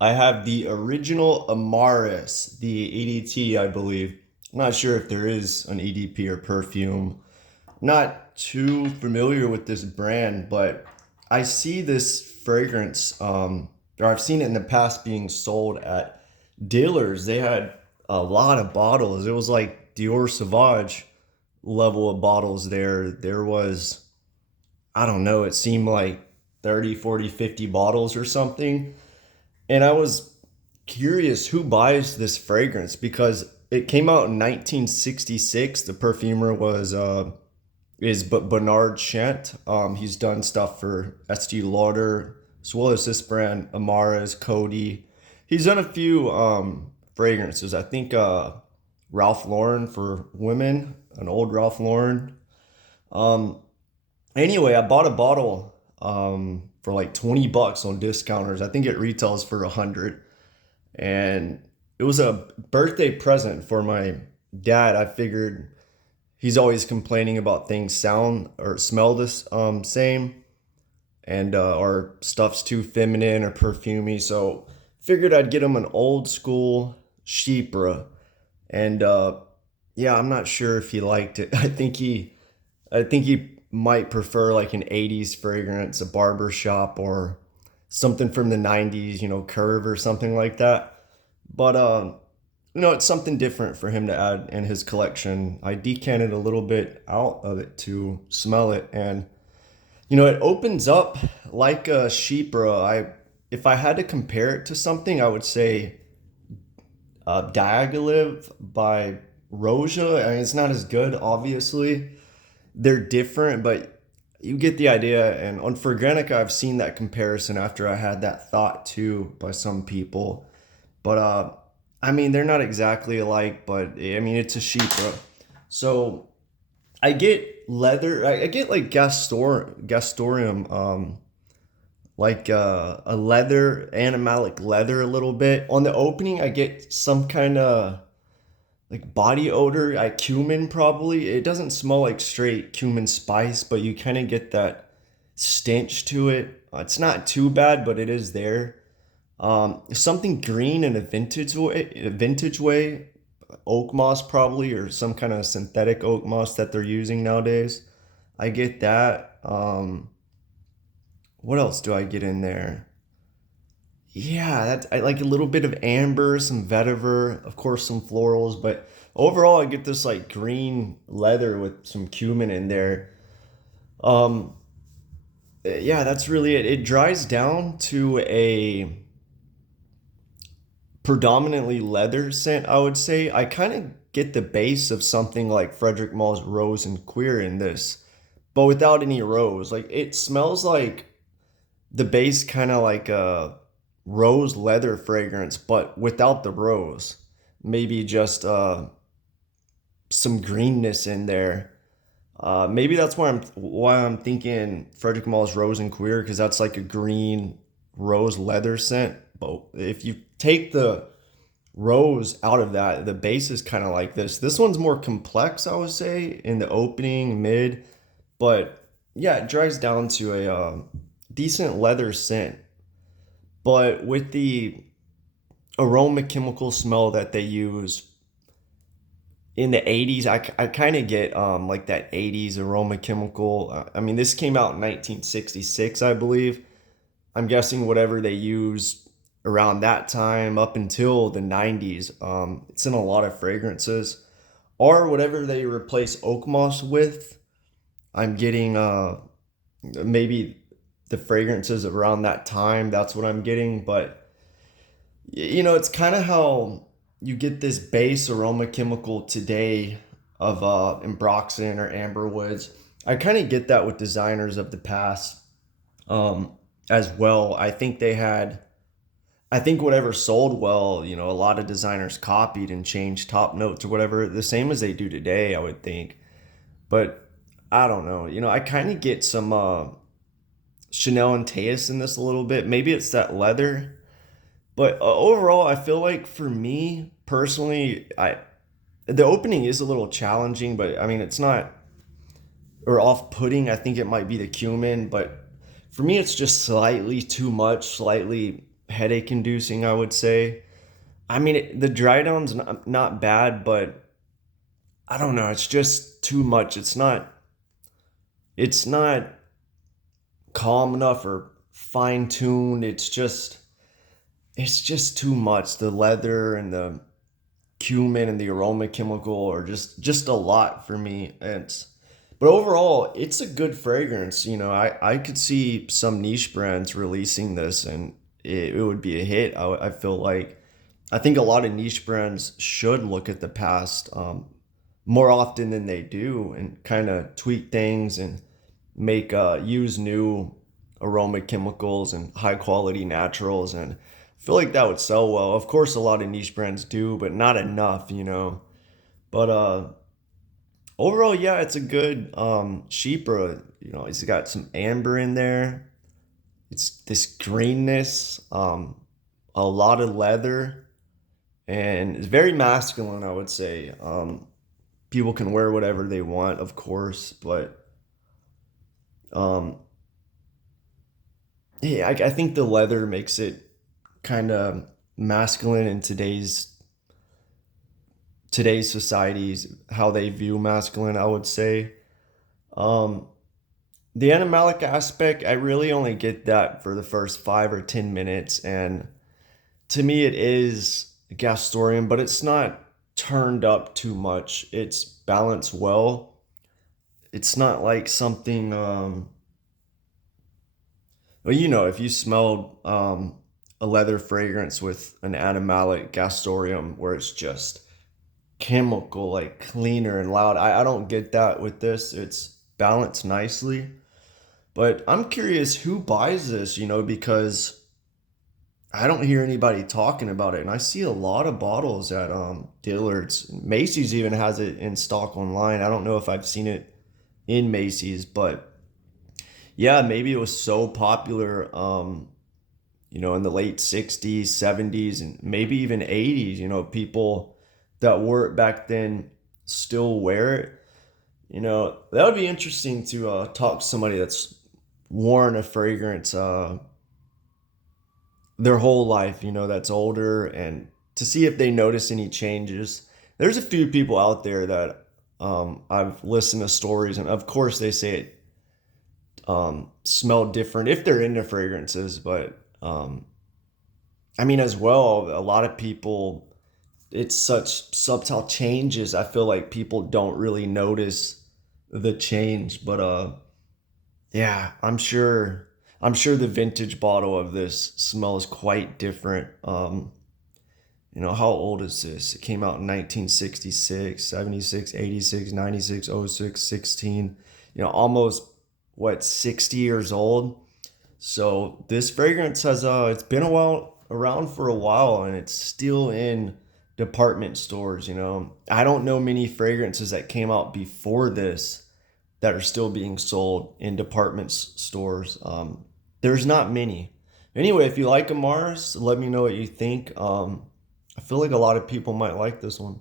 I have the original Amaris, the EDT, I believe. I'm not sure if there is an EDP or perfume. Not too familiar with this brand, but I see this fragrance, or I've seen it in the past being sold at dealers. They had a lot of bottles. It was like Dior Sauvage level of bottles there. There was, I don't know, it seemed like 30, 40, 50 bottles or something. And I was curious who buys this fragrance because it came out in 1966. The perfumer was Bernard Chant. He's done stuff for Estee Lauder as well as this brand Amara's Cody. He's done a few fragrances. I think Ralph Lauren for women, an old Ralph Lauren. Um, Anyway, I bought a bottle for like 20 bucks on discounters. I think it retails for 100, and it was a birthday present for my dad. I figured he's always complaining about things sound or smell this same, and or stuff's too feminine or perfumey. So figured I'd get him an old school Chypre, and yeah, I'm not sure if he liked it. I think he might prefer like an 80s fragrance, a barber shop, or something from the 90s, Curve or something like that. But it's something different for him to add in his collection. I decanted a little bit out of it to smell it, and it opens up like a Chypre. If I had to compare it to something, I would say Diaghilev by Roja. I mean, it's not as good, obviously. They're different, but you get the idea. And on Fergranica, I've seen that comparison after I had that thought too by some people. But I mean, they're not exactly alike, but I mean, it's a Chypre. So I get leather. I get like Gastorium, like a leather, animalic leather a little bit. On the opening, I get some kind of like body odor, like cumin probably. It doesn't smell like straight cumin spice, but you kind of get that stench to it. It's not too bad, but it is there. Something green in a vintage way, oak moss probably, or some kind of synthetic oak moss that they're using nowadays. I get that. What else do I get in there? Yeah, I like a little bit of amber, some vetiver, of course, some florals, but overall, I get this like green leather with some cumin in there. Um, yeah, that's really it. It dries down to a predominantly leather scent, I would say. I kind of get the base of something like Frederick Mall's Rose and Queer in this, but without any rose. Like it smells like the base kind of like a rose leather fragrance, but without the rose. Maybe just some greenness in there. Maybe that's why I'm thinking Frederick Mall's Rose and Queer because that's like a green rose leather scent. But if you take the rose out of that, the base is kind of like this. This one's more complex, I would say, in the opening, mid, but yeah, it dries down to a decent leather scent. But with the aroma chemical smell that they use in the 80s, I kind of get like that 80s aroma chemical. I mean, this came out in 1966, I believe. I'm guessing whatever they used around that time up until the 90s, it's in a lot of fragrances. Or whatever they replace oak moss with, I'm getting maybe the fragrances around that time. That's what I'm getting. But it's kind of how you get this base aroma chemical today of ambroxan or amberwoods. I kind of get that with designers of the past um, as well. I think whatever sold well, a lot of designers copied and changed top notes or whatever, the same as they do today, I would think. But I don't know. I kind of get some Chanel and Teus in this a little bit. Maybe it's that leather. But overall, I feel like for me personally, I the opening is a little challenging, but I mean it's not or off-putting. I think it might be the cumin, but for me it's just slightly too much, slightly headache inducing, I would say. I mean, the dry down's not bad, but I don't know. It's just too much. It's not calm enough or fine tuned. It's just too much. The leather and the cumin and the aroma chemical are just a lot for me. But overall, it's a good fragrance. I could see some niche brands releasing this and it would be a hit. I feel like I think a lot of niche brands should look at the past more often than they do and kind of tweak things and make use new aroma chemicals and high quality naturals, and I feel like that would sell well. Of course, a lot of niche brands do, but not enough. But overall, yeah, it's a good Sheepra. It's got some amber in there. It's this greenness, a lot of leather, and it's very masculine, I would say. People can wear whatever they want, of course, but um, yeah, I think the leather makes it kind of masculine in today's societies, how they view masculine, I would say. Um, the animalic aspect, I really only get that for the first 5 or 10 minutes, and to me, it is a Gastorian, but it's not turned up too much. It's balanced well. It's not like something. Well, if you smelled a leather fragrance with an animalic Gastorium, where it's just chemical, like cleaner and loud. I don't get that with this. It's balanced nicely. But I'm curious who buys this, because I don't hear anybody talking about it. And I see a lot of bottles at Dillard's. Macy's even has it in stock online. I don't know if I've seen it in Macy's, but yeah, maybe it was so popular in the late 60s, 70s, and maybe even 80s. People that wore it back then still wear it. That would be interesting to talk to somebody that's worn a fragrance their whole life, that's older, and to see if they notice any changes. There's a few people out there that I've listened to stories, and of course they say it smell different if they're into fragrances, but I mean, as well, a lot of people, it's such subtle changes. I feel like people don't really notice the change, but yeah, I'm sure the vintage bottle of this smells quite different. How old is this? It came out in 1966, 76, 86, 96, oh 06, 16. Almost what, 60 years old. So this fragrance has it's been a while around for a while, and it's still in department stores. I don't know many fragrances that came out before this that are still being sold in department stores. There's not many. Anyway, if you like Amaris, let me know what you think. I feel like a lot of people might like this one.